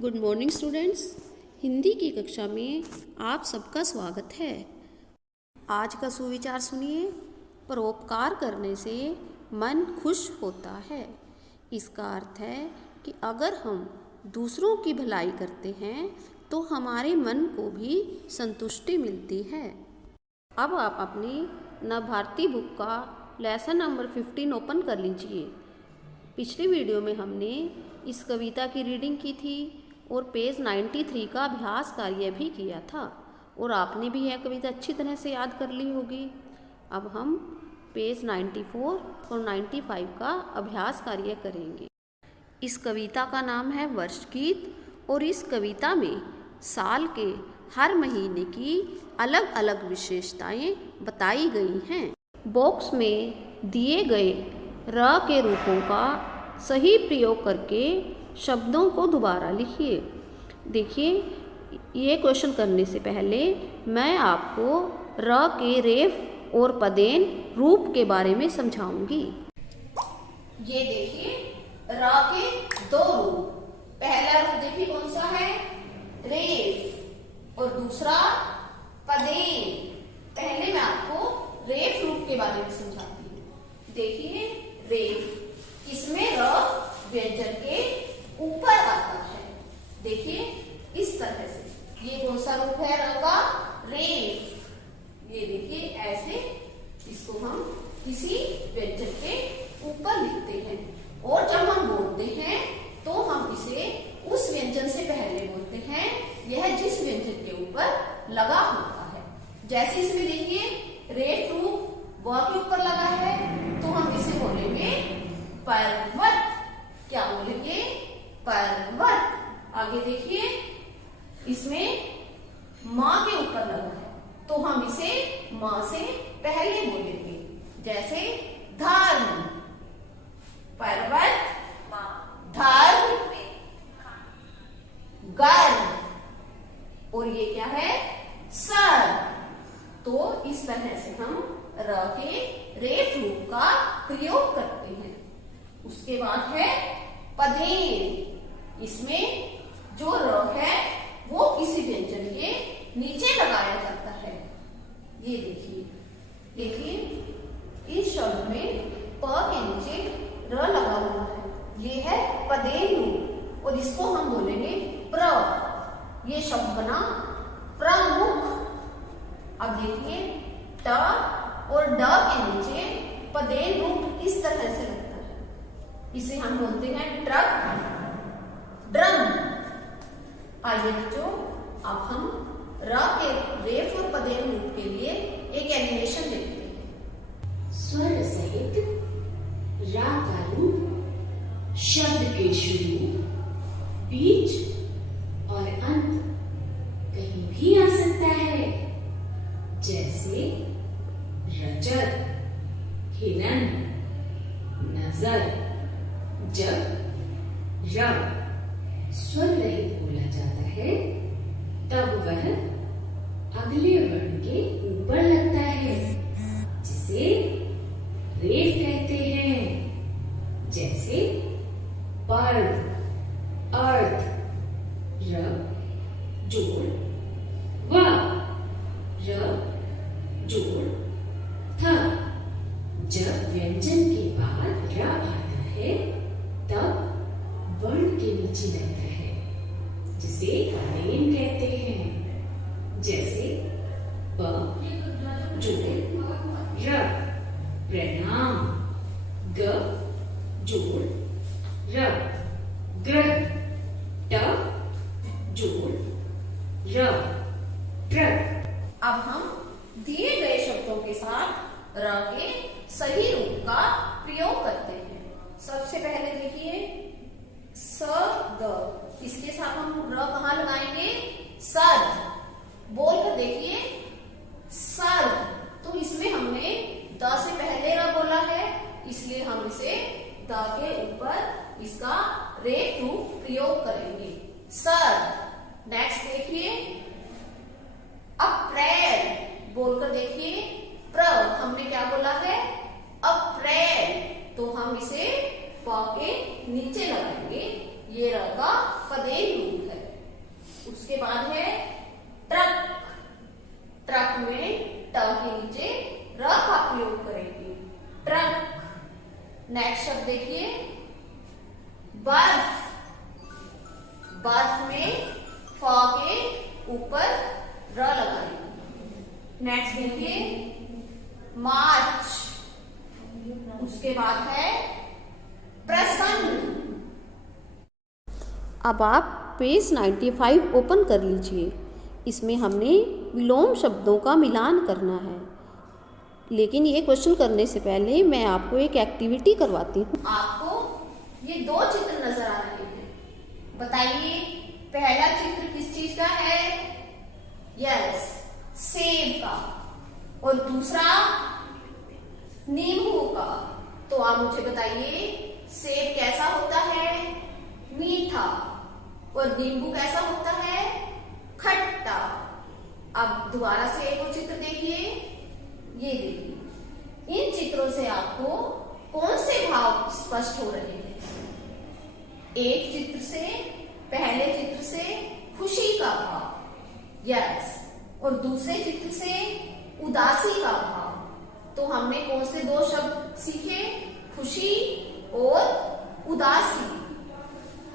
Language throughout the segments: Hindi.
Good morning students. हिंदी की कक्षा में आप सबका स्वागत है। आज का सुविचार सुनिए। परोपकार करने से मन खुश होता है। इसका अर्थ है कि अगर हम दूसरों की भलाई करते हैं तो हमारे मन को भी संतुष्टि मिलती है। अब आप अपनी नवभारती बुक का लेसन नंबर 15 ओपन कर लीजिए। पिछली वीडियो में हमने इस कविता की रीडिंग की थी और पेज 93 का अभ्यास कार्य भी किया था और आपने भी यह कविता अच्छी तरह से याद कर ली होगी। अब हम पेज 94 और 95 का अभ्यास कार्य करेंगे। इस कविता का नाम है वर्ष गीत और इस कविता में साल के हर महीने की अलग अलग विशेषताएं बताई गई हैं। बॉक्स में दिए गए र के रूपों का सही प्रयोग करके शब्दों को दोबारा लिखिए। देखिए, ये क्वेश्चन करने से पहले मैं आपको र के रेफ और पदेन रूप के बारे में समझाऊंगी। ये देखिए, र के दो रूप। पहला रूप देखिए कौन सा है, रेफ, और दूसरा पदेन। पहले मैं आपको रेफ रूप के बारे में समझाती हूँ। देखिए, रेफ, इसमें र व्यंजन के ऊपर आता है। देखिए इस तरह से। ये कौन सा रूप है र का, रेफ। ये देखिए ऐसे इसको हम किसी व्यंजन के ऊपर लिखते हैं और जब हम बोलते हैं तो हम इसे उस व्यंजन से पहले बोलते हैं, यह जिस व्यंजन के ऊपर लगा होता है। जैसे इसमें देखिए रेफ रूप व के ऊपर लगा है तो हम इसे बोलेंगे पर्वत। क्या बोलेंगे, पर्वत। आगे देखिए, इसमें माँ के ऊपर लगा है तो हम इसे माँ से पहले बोलेंगे। जैसे धर्म, पर्वत, धर्म, गर्व, और ये क्या है, सर। तो इस तरह से हम र के रेफ रूप का प्रयोग करते हैं। उसके बाद है पदेन। इसमें जो र है वो किसी व्यंजन के नीचे लगाया जाता है। ये देखिए, देखिए इस शब्द में प के नीचे र लगा हुआ है। ये है पदेन रूप और इसको हम बोलेंगे प्र। ये शब्द बना प्रमुख। अब देखिए, ट और ड के नीचे पदेन रूप इस तरह से लगता है। इसे हम बोलते हैं ट्रक, ड्रम। आइए बच्चों, अब हम र के रेफ और पदेन रूप के लिए एक एनिमेशन देखते हैं। स्वर सहित रा का रूप शब्द के शुरू, बीच और अंत कहीं भी आ सकता है। जैसे रजत, हिरण, नजर। जब र स्वर रहित बोला जाता है तब वह अगले वर्ण के ऊपर लगता है, जिसे रेफ कहते हैं। जैसे पर्व, अर्थ, र जोड़ व, र जोड़ थ। जब व्यंजन के बाद र आता है तब वर्ण के नीचे लगता है, जिसे पदेन कहते हैं। जैसे प जोड़ र, प्रणाम, ग जोड़ र, ग्रह, ट जोड़ र, ट्रक। अब हम दिए गए शब्दों के साथ र के सही रूप का प्रयोग करते हैं। सबसे पहले देखिए स द, इसके साथ हम र कहाँ लगाएंगे, सद। बोलकर देखिए सद। तो इसमें हमने द से पहले र बोला है, इसलिए हम इसे द के ऊपर इसका रेफ रूप प्रयोग करेंगे, सद। नेक्स्ट देखिए अप्रैल। बोलकर देखिए प्र, हमने क्या बोला है, अप्रैल। तो हम इसे प के नीचे लगाएंगे। ये र का पदेन रूप है। नेक्स्ट शब्द देखिए बर्फ। बर्फ में फ के ऊपर र लगाएंगे। नेक्स्ट देखिए मार्च, उसके बाद है प्रसन्न। अब आप पेज 95 ओपन कर लीजिए। इसमें हमने विलोम शब्दों का मिलान करना है, लेकिन ये क्वेश्चन करने से पहले मैं आपको एक एक्टिविटी करवाती हूँ। आपको ये दो चित्र नजर आ रहे हैं, बताइए पहला चित्र किस चीज का है? यस, सेब का, और दूसरा नींबू का। तो आप मुझे बताइए सेब कैसा होता है? मीठा, और नींबू कैसा होता है? खट्टा। अब दोबारा से एक और चित्र देखिए, ये देखिए। इन चित्रों से आपको कौन से भाव स्पष्ट हो रहे हैं? एक चित्र से, पहले चित्र से खुशी का भाव, यस, और दूसरे चित्र से उदासी का भाव। तो हमने कौन से दो शब्द सीखे? खुशी और उदासी।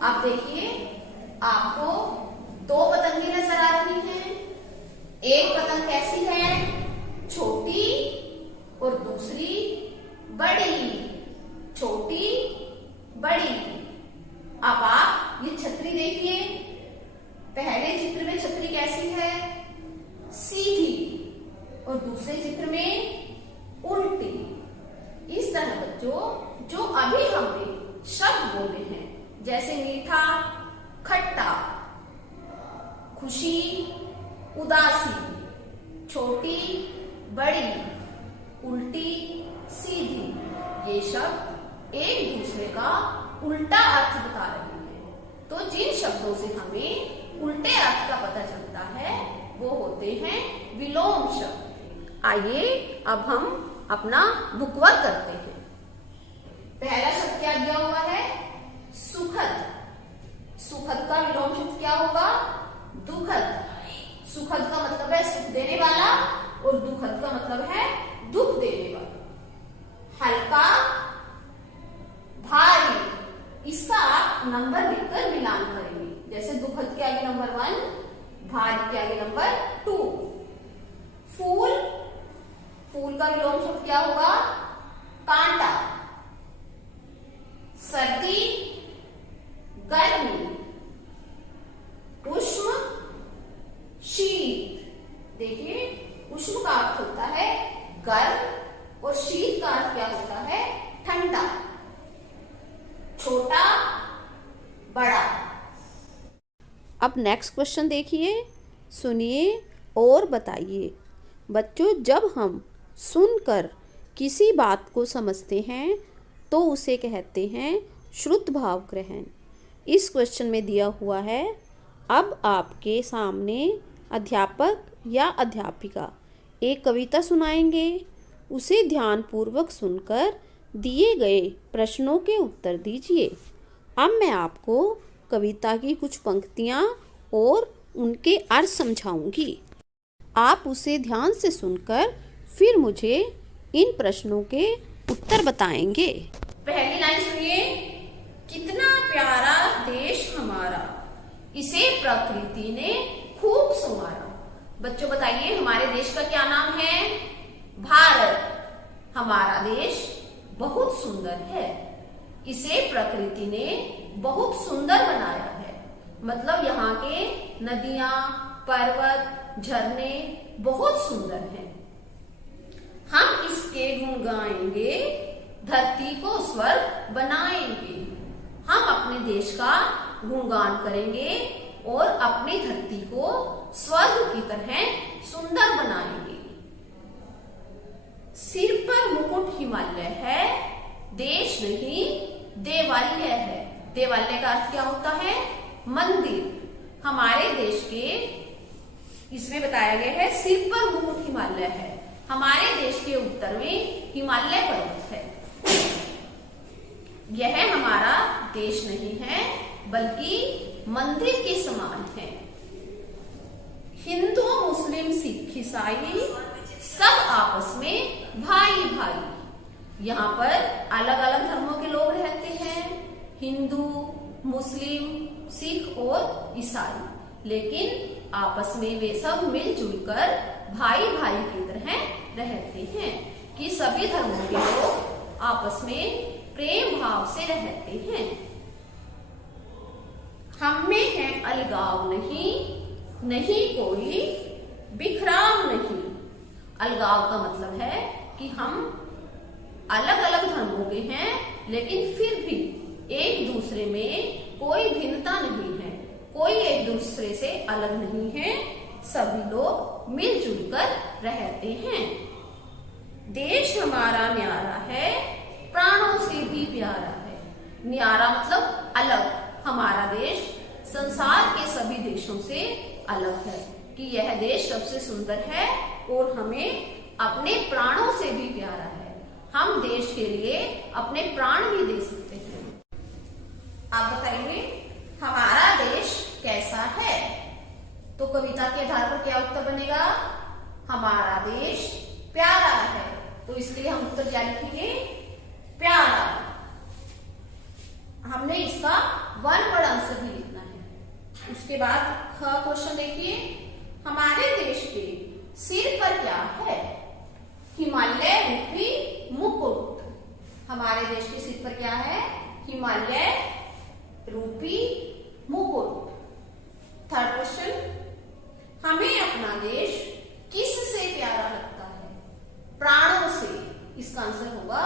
आप देखिए आपको दो पतंगे नजर आ रही हैं। एक पतंग कैसी है? छोटी, और दूसरी बड़ी। छोटी बड़ी। अब आप ये छतरी देखिए, पहले चित्र में छतरी कैसी है? सीधी, और दूसरे चित्र में उल्टी। इस तरह बच्चों जो अभी हमने शब्द बोले हैं, जैसे मीठा, खट्टा, खुशी, उदासी, छोटी, बड़ी, उल्टी, सीधी, ये शब्द एक दूसरे का उल्टा अर्थ बता रहे हैं। तो जिन शब्दों से हमें उल्टे अर्थ का पता चलता है वो होते हैं विलोम शब्द। आइए अब हम अपना बुकवर्क करते हैं। पहला शब्द क्या दिया हुआ है? सुखद। सुखद का विलोम शब्द क्या होगा? दुखद। सुखद का मतलब है सुख देने वाला, और दुखद का मतलब है दुख देने वाला। हल्का, भारी। इसका आप नंबर लिखकर मिलान करेंगे। जैसे दुखद के आगे नंबर 1, भारी के आगे नंबर 2। फूल, फूल का विलोम शब्द क्या होगा? कांटा। सर्दी, गर्मी। उष्ण, शीत। देखिए उष्ण का अर्थ होता है गर्म, और शीत का अर्थ क्या होता है? ठंडा। छोटा, बड़ा। अब नेक्स्ट क्वेश्चन देखिए, सुनिए और बताइए। बच्चों जब हम सुनकर किसी बात को समझते हैं तो उसे कहते हैं श्रुत भाव ग्रहण। इस क्वेश्चन में दिया हुआ है, अब आपके सामने अध्यापक या अध्यापिका एक कविता सुनाएंगे, उसे ध्यानपूर्वक सुनकर दिए गए प्रश्नों के उत्तर दीजिए। अब मैं आपको कविता की कुछ पंक्तियाँ और उनके अर्थ समझाऊंगी। आप उसे ध्यान से सुनकर फिर मुझे इन प्रश्नों के उत्तर बताएंगे। पहली लाइन सुनिए। कितना प्यारा देश हमारा, इसे प्रकृति ने खूब संवारा। बच्चों बताइए हमारे देश का क्या नाम है? भारत। हमारा देश बहुत सुंदर है, इसे प्रकृति ने बहुत सुंदर बनाया है। मतलब यहाँ के नदियां, पर्वत, झरने बहुत सुंदर हैं। हम इसके गुण गाएंगे, धरती को स्वर्ग बनाएंगे। हम अपने देश का गुणगान करेंगे और अपनी धरती को स्वर्ग की तरह सुंदर बनाएंगे। सिर पर मुकुट हिमालय है, देश नहीं देवालय है। देवालय का अर्थ क्या होता है? मंदिर। हमारे देश के इसमें बताया गया है सिर पर मुकुट हिमालय है। हमारे देश के उत्तर में हिमालय पर्वत है। यह हमारा देश नहीं है बल्कि मंदिर के समान है। हिंदू, मुस्लिम, सिख, ईसाई सब आपस में भाई भाई। यहाँ पर अलग अलग धर्मों के लोग रहते हैं, हिंदू, मुस्लिम, सिख और ईसाई, लेकिन आपस में वे सब मिलजुल कर भाई भाई की तरह रहते हैं कि सभी धर्मों के लोग आपस में प्रेम भाव से रहते हैं। हम में है अलगाव नहीं, नहीं कोई बिखराव नहीं। अलगाव का मतलब है कि हम अलग अलग धर्मों के हैं, लेकिन फिर भी एक दूसरे में कोई भिन्नता नहीं है, कोई एक दूसरे से अलग नहीं है, सभी लोग मिलजुल कर रहते हैं। देश हमारा न्यारा है, प्राणों से भी प्यारा है। न्यारा मतलब अलग। हमारा देश संसार के सभी देशों से अलग है कि यह देश सबसे सुंदर है और हमें अपने प्राणों से भी प्यारा है। हम देश के लिए अपने प्राण भी दे सकते हैं। आप बताइए हमारा देश कैसा है? तो कविता के आधार पर क्या उत्तर बनेगा? हमारा देश प्यारा है। तो इसके लिए हम उत्तर क्या लिखेंगे? प्यारा। हमने इसका वन वर्ड आंसर भी लिखना है। उसके बाद ख क्वेश्चन देखिए, हमारे देश के सिर पर क्या है? हिमालय रूपी मुकुट। हमारे देश के सिर पर क्या है? हिमालय रूपी मुकुट। थर्ड क्वेश्चन, हमें अपना देश किससे प्यारा लगता है? प्राणों से। इसका आंसर होगा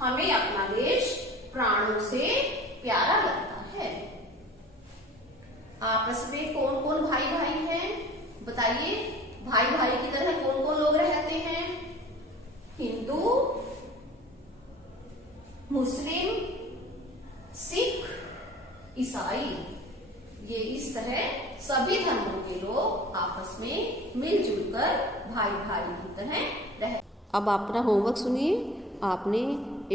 हमें अपना देश प्राणों से प्यारा लगता है। आपस में कौन कौन भाई भाई हैं? बताइए, भाई भाई की तरह कौन कौन लोग रहते हैं? हिंदू, मुस्लिम, सिख, ईसाई। ये इस तरह सभी धर्मों के लोग आपस में मिलजुल कर भाई भाई की तरह रहते। अब अपना होमवर्क सुनिए। आपने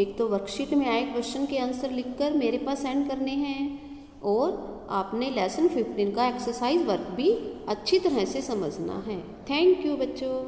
एक तो वर्कशीट में आए क्वेश्चन के आंसर लिखकर मेरे पास सेंड करने हैं और आपने लेसन 15 का एक्सरसाइज वर्क भी अच्छी तरह से समझना है। थैंक यू बच्चों।